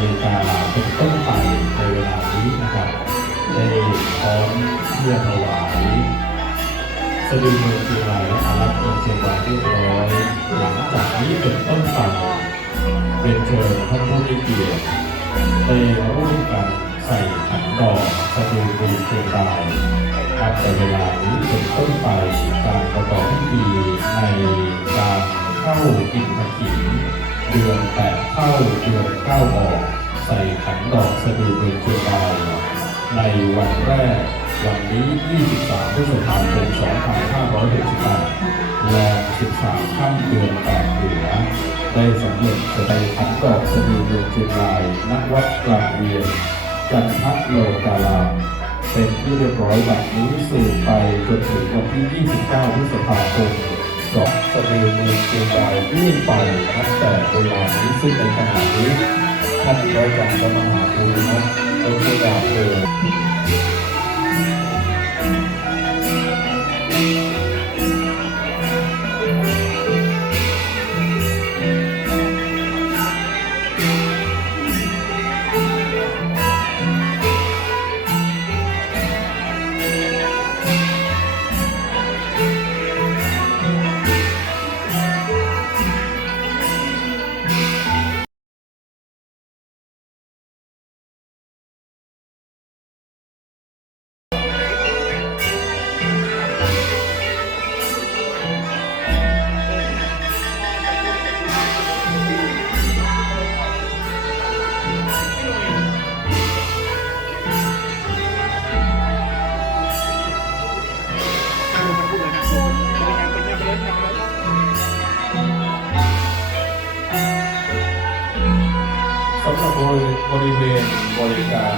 าฬิกาเป็นต้นไปในเวลานี้นะครับได้พร้อมเพื่อถวายสะดือเมืองเชียงรายและอารักษ์เมืองเชียงรายเรียบร้อยหลังจากนี้เป็นต้นไปเป็นเชิญท่านผู้มีเกียรติได้ร่วมกันใส่ขันดอกสะดือเมืองเชียงรายครับแต่เวลานี้เป็นต้นไปการประกอบพิธีในการเข้าอินทขิน เดือนแปดเข้าเดือนเก้าออก ใส่ขันดอกสะดือเมืองเชียงรายในวันแรก วันนี้ 23พฤษภาคม2568และ13ค่ำเดือน8เหนือได้สำเร็จจะไปขันดอกสนีเมืองเชียงรายณวัดกลางเวียนจันทโลกาลาเป็นที่เรียบร้อยแบบนี้สืบไปจนถึงวันที่ 29 พฤษภาคม สองสนีเมืองเชียงรายยื่นไปนับแต่เวลานี้ซึ่งในขณะนี้ท่านร้อยจารย์พระมหาภูมินะเป็นผู้ดาเกิด สำหรับบริเวณบริการ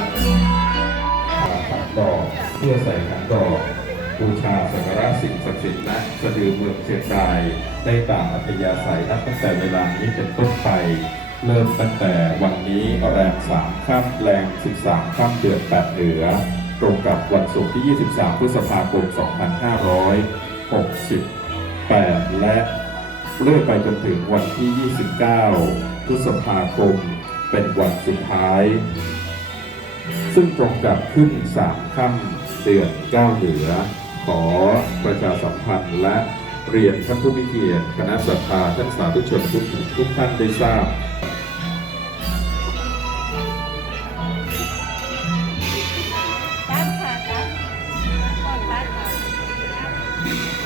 ขันดอกเพื่อใส่ขันดอกบูชาสักการะสิ่งศักดิ์สิทธิ์ณสะดือเมืองเชียงรายได้ตามอัธยาศัยนับตั้งแต่เวลานี้เป็นต้นไป เริ่มตั้งแต่วันนี้แรมสามค่ำแรง13ค่ำเดือน8เหนือ ตรงกับวันศุกร์ที่ 23 พฤษภาคม 2568 และเลื่อนไปจนถึงวันที่ 29 พฤษภาคม เป็นวันสุดท้าย ซึ่งตรงกับขึ้นสามค่ำเดือนเก้าเหนือ ขอประชาสัมพันธ์และเรียนท่านผู้มีเกียรติคณะสัตธาท่านสาธุชนทุกทุกท่านได้ทราบครับค่ะครับก่อนบ้านก่อน